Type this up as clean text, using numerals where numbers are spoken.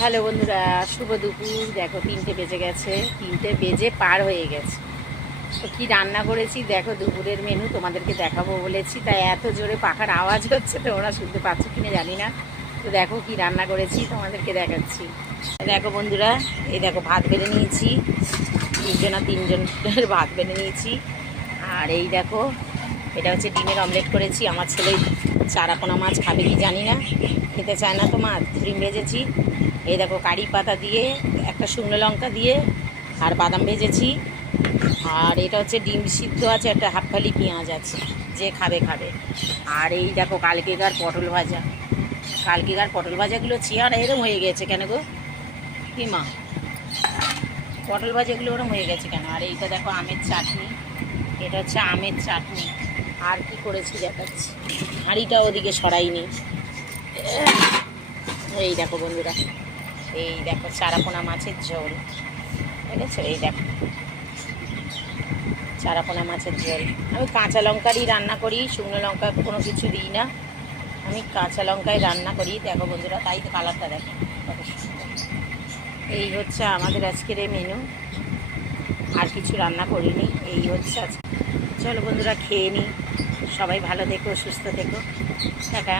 Hello বন্ধুরা, শুভ দুপুর। দেখো 3টে বেজে গেছে, 3টে বেজে পার হয়ে গেছে। তো কী রান্না করেছি দেখো, দুপুরের মেনু তোমাদেরকে দেখাবো বলেছি, তাই এত জোরে পাখার আওয়াজ হচ্ছে, তোমরা শুনতে পাচ্ছ কিনা জানি না। তো দেখো কি রান্না করেছি তোমাদেরকে দেখাচ্ছি। দেখো বন্ধুরা, এই দেখো ভাত বেড়ে নিয়েছি, তিনজনের ভাত বেড়ে নিয়েছি। আর এই দেখো, এটা হচ্ছে ডিমের অমলেট করেছি। আমার ছেলে চারাপোনা মাছ খাবে কি জানি না, খেতে চায় না তো মাছ, ডিম ভেজেছি। এই দেখো কারি পাতা দিয়ে, একটা শুকনো লঙ্কা দিয়ে, আর বাদাম ভেজেছি। আর এটা হচ্ছে ডিম সিদ্ধ আছে, একটা হাফ ফালি পেঁয়াজ আছে, যে খাবে খাবে। আর এই দেখো কালকেকার পটল ভাজা। কালকেকার পটল ভাজাগুলো চেয়ার এরম হয়ে গেছে কেন গো কি মা? পটল ভাজাগুলো ওরম হয়ে গেছে কেন? আর এইটা দেখো আমের চাটনি, এটা হচ্ছে আমের চাটনি। আর কি করেছি দেখাচ্ছি, হাঁড়িটা ওদিকে সরাইনি। এই দেখো বন্ধুরা, এই দেখো চারাপোনা মাছের ঝোল, ঠিক আছে? এই দেখো চারাপোনা মাছের ঝোল। আমি কাঁচা লঙ্কারই রান্না করি, শুকনো লঙ্কা কোনো কিছু দিই না, আমি কাঁচা লঙ্কায় রান্না করি। দেখো বন্ধুরা, তাই তো কালারটা দেখো কত সুন্দর। এই হচ্ছে আমাদের আজকের এই মেনু, আর কিছু রান্না করিনি। এই হচ্ছে আজকে। চলো বন্ধুরা, খেয়ে নিই। সবাই ভালো থেকো, সুস্থ থেকো, টাটা।